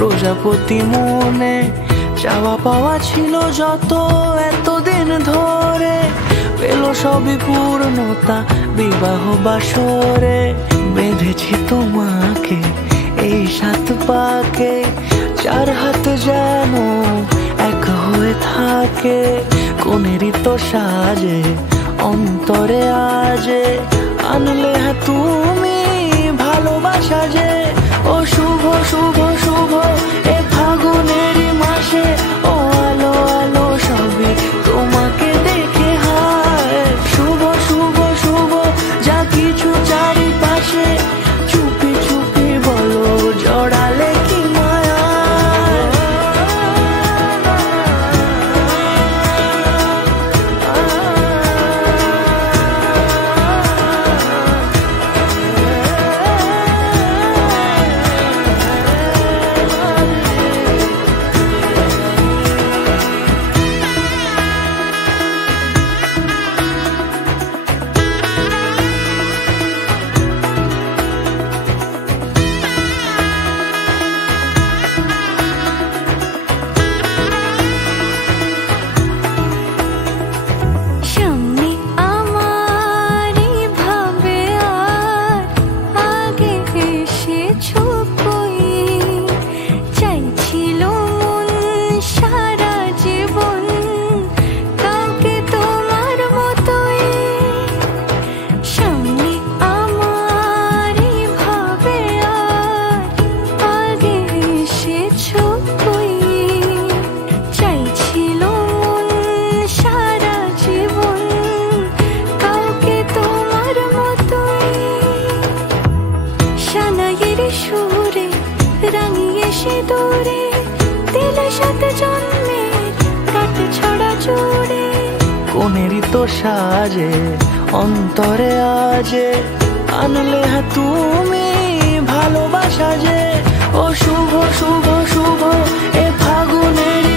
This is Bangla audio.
প্রজাপতি মনে চাওয়া পাওয়া ছিল যত এতদিন ধরে, পেল সবই পূর্ণতা বিবাহ বাসরে। বেঁধেছি তোমাকে এই 7 পাকে, 4 হাত যেন এক হয়ে থাকে। কোনেরই তো সাজে অন্তরে আজে, আনলে হ্যাঁ তুমি ভালোবাসা যে। ও শুভ শুভ শুভ এ ফাগুনেরই মাসে, ও আলো আলো সবে তোমাকে দেখে হায়। শুভ শুভ শুভ যা কিছু চারিপাশে, চুপি চুপি বলো জড়ালে কি মায়া। কোনেরই তো সাজে অন্তরে আজে, আনলে হ্যাঁ তুমি ভালোবাসা যে। ও শুভ শুভ শুভ এ ফাগুনেরই